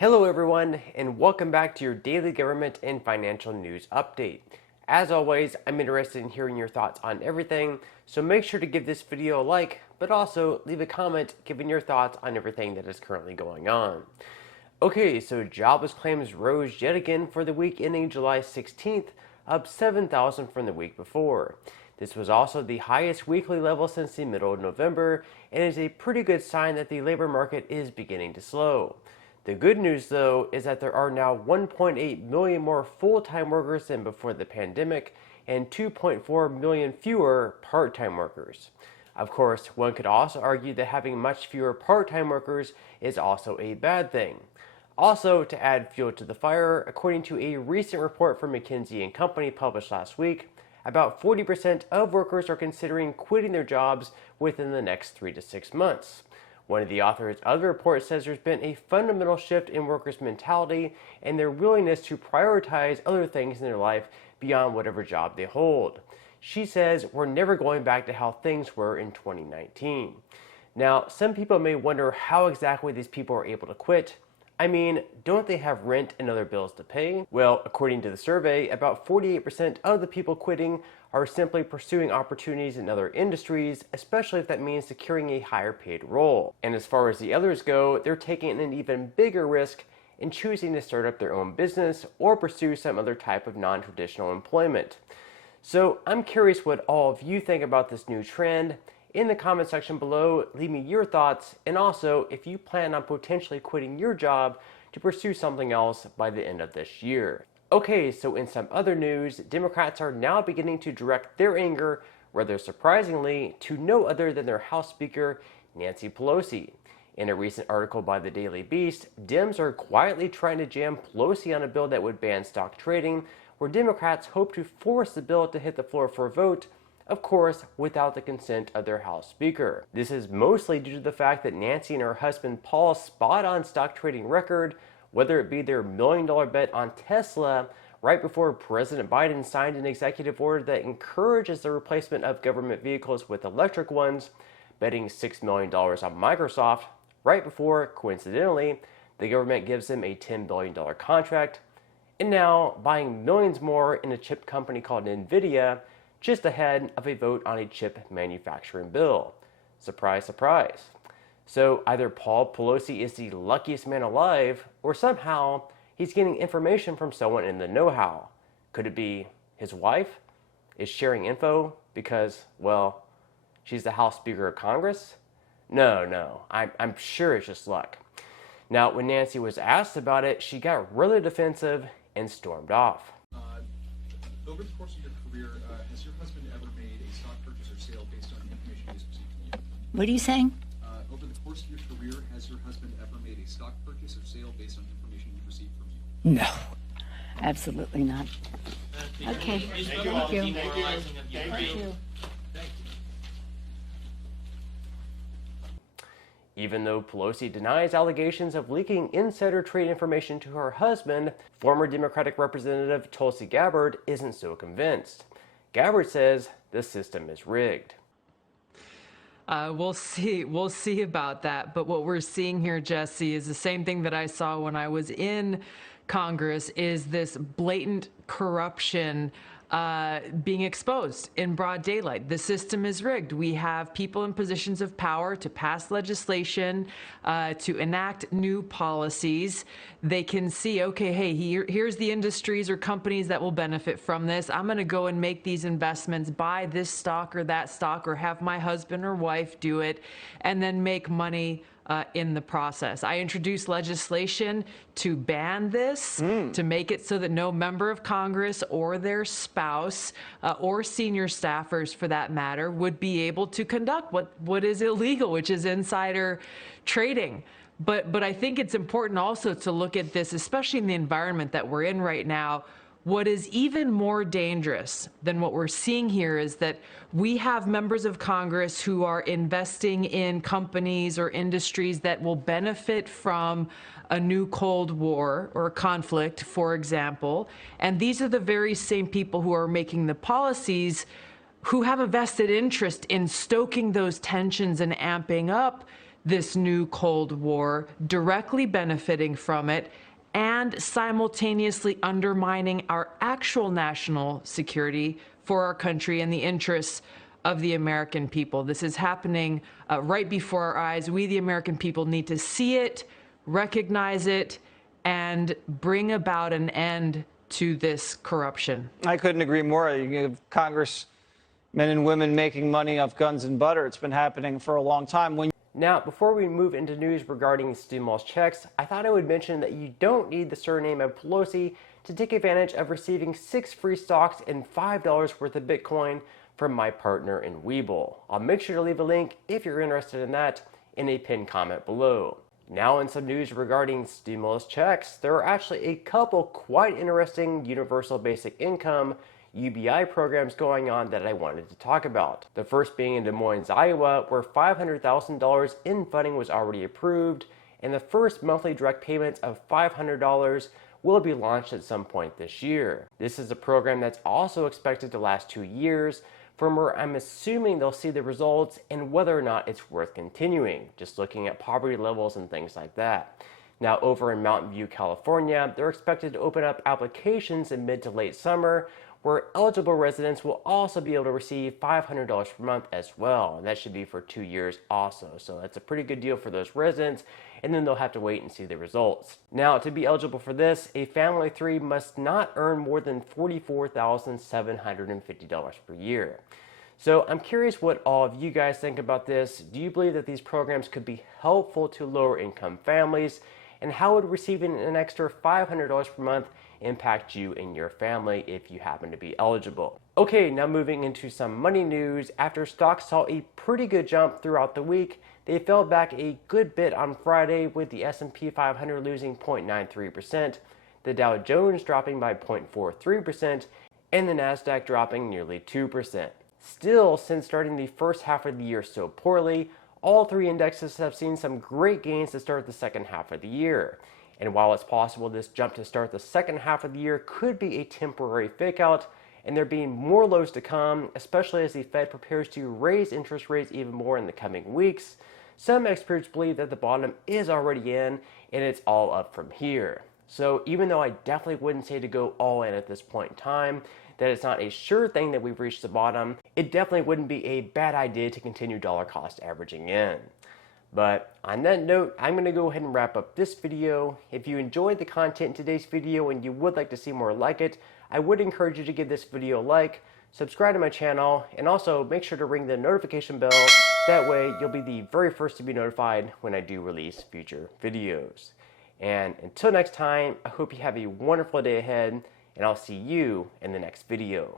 Hello everyone, and welcome back to your daily government and financial news update. As always, I'm interested in hearing your thoughts on everything, so make sure to give this video a like, but also leave a comment giving your thoughts on everything that is currently going on. Okay, so jobless claims rose yet again for the week ending July 16th, up 7,000 from the week before. This was also the highest weekly level since the middle of November, and is a pretty good sign that the labor market is beginning to slow. The good news, though, is that there are now 1.8 million more full-time workers than before the pandemic and 2.4 million fewer part-time workers. Of course, one could also argue that having much fewer part-time workers is also a bad thing. Also, to add fuel to the fire, according to a recent report from McKinsey & Company published last week, about 40% of workers are considering quitting their jobs within the next 3 to 6 months. One of the authors of the report says there's been a fundamental shift in workers' mentality and their willingness to prioritize other things in their life beyond whatever job they hold. She says we're never going back to how things were in 2019. Now, some people may wonder how exactly these people are able to quit. I mean, don't they have rent and other bills to pay? Well, according to the survey, about 48% of the people quitting are simply pursuing opportunities in other industries, especially if that means securing a higher paid role. And as far as the others go, they're taking an even bigger risk in choosing to start up their own business or pursue some other type of non-traditional employment. So I'm curious what all of you think about this new trend. In the comment section below, leave me your thoughts, and also if you plan on potentially quitting your job to pursue something else by the end of this year. Okay, so in some other news, Democrats are now beginning to direct their anger, rather surprisingly, to no other than their House Speaker, Nancy Pelosi. In a recent article by the Daily Beast, Dems are quietly trying to jam Pelosi on a bill that would ban stock trading, where Democrats hope to force the bill to hit the floor for a vote, of course, without the consent of their House Speaker. This is mostly due to the fact that Nancy and her husband Paul's spot-on stock trading record, whether it be their $1 million bet on Tesla right before President Biden signed an executive order that encourages the replacement of government vehicles with electric ones, betting $6 million on Microsoft right before, coincidentally, the government gives them a $10 billion contract, and now buying millions more in a chip company called NVIDIA just ahead of a vote on a chip manufacturing bill. Surprise, surprise. So either Paul Pelosi is the luckiest man alive, or somehow he's getting information from someone in the know-how. Could it be his wife is sharing info because, well, she's the House Speaker of Congress? No, I'm sure it's just luck. Now, when Nancy was asked about it, she got really defensive and stormed off. Over the course of your career, has your husband ever made a stock purchase or sale based on information he's received from you? What are you saying? Over the course of your career, has your husband ever made a stock purchase or sale based on information he received from you? No, absolutely not. Okay. Thank you. Thank you. Even though Pelosi denies allegations of leaking insider trade information to her husband, former Democratic Representative Tulsi Gabbard isn't so convinced. Gabbard says the system is rigged. We'll see about that. But what we're seeing here, Jesse, is the same thing that I saw when I was in Congress, is this blatant corruption being exposed in broad daylight. The system is rigged. We have people in positions of power to pass legislation, to enact new policies. They can see, okay, hey, here's the industries or companies that will benefit from this. I'm going to go and make these investments, buy this stock or that stock, or have my husband or wife do it, and then make money in the process. I introduced legislation to ban this, to make it so that no member of Congress or their spouse or senior staffers, for that matter, would be able to conduct what is illegal, which is insider trading. But I think it's important also to look at this, especially in the environment that we're in right now. What is even more dangerous than what we're seeing here is that we have members of Congress who are investing in companies or industries that will benefit from a new Cold War or conflict, for example. And these are the very same people who are making the policies who have a vested interest in stoking those tensions and amping up this new Cold War, directly benefiting from it, and simultaneously undermining our actual national security for our country and the interests of the American people. This is happening right before our eyes. We, the American people, need to see it, recognize it, and bring about an end to this corruption. I couldn't agree more. You have congressmen and women making money off guns and butter. It's been happening for a long time. Now, before we move into news regarding stimulus checks, I thought I would mention that you don't need the surname of Pelosi to take advantage of receiving 6 free stocks and $5 worth of Bitcoin from my partner in Webull. I'll make sure to leave a link if you're interested in that in a pinned comment below. Now in some news regarding stimulus checks, there are actually a couple quite interesting universal basic income UBI programs going on that I wanted to talk about. The first being in Des Moines, Iowa, where $500,000 in funding was already approved, and the first monthly direct payments of $500 will be launched at some point this year. This is a program that's also expected to last 2 years, from where I'm assuming they'll see the results and whether or not it's worth continuing, just looking at poverty levels and things like that. Now over in Mountain View, California, they're expected to open up applications in mid to late summer, where eligible residents will also be able to receive $500 per month as well. And that should be for 2 years also. So that's a pretty good deal for those residents, and then they'll have to wait and see the results. Now, to be eligible for this, a family of 3 must not earn more than $44,750 per year. So I'm curious what all of you guys think about this. Do you believe that these programs could be helpful to lower income families? And how would receiving an extra $500 per month impact you and your family if you happen to be eligible? Okay, now moving into some money news. After stocks saw a pretty good jump throughout the week, they fell back a good bit on Friday, with the S&P 500 losing 0.93%, the Dow Jones dropping by 0.43%, and the Nasdaq dropping nearly 2%. Still, since starting the first half of the year so poorly, all 3 indexes have seen some great gains to start the second half of the year. And while it's possible this jump to start the second half of the year could be a temporary fake out, and there being more lows to come, especially as the Fed prepares to raise interest rates even more in the coming weeks, some experts believe that the bottom is already in and it's all up from here. So even though I definitely wouldn't say to go all in at this point in time, that it's not a sure thing that we've reached the bottom, it definitely wouldn't be a bad idea to continue dollar cost averaging in. But on that note, I'm going to go ahead and wrap up this video. If you enjoyed the content in today's video and you would like to see more like it, I would encourage you to give this video a like, subscribe to my channel, and also make sure to ring the notification bell. That way you'll be the very first to be notified when I do release future videos. And until next time, I hope you have a wonderful day ahead, and I'll see you in the next video.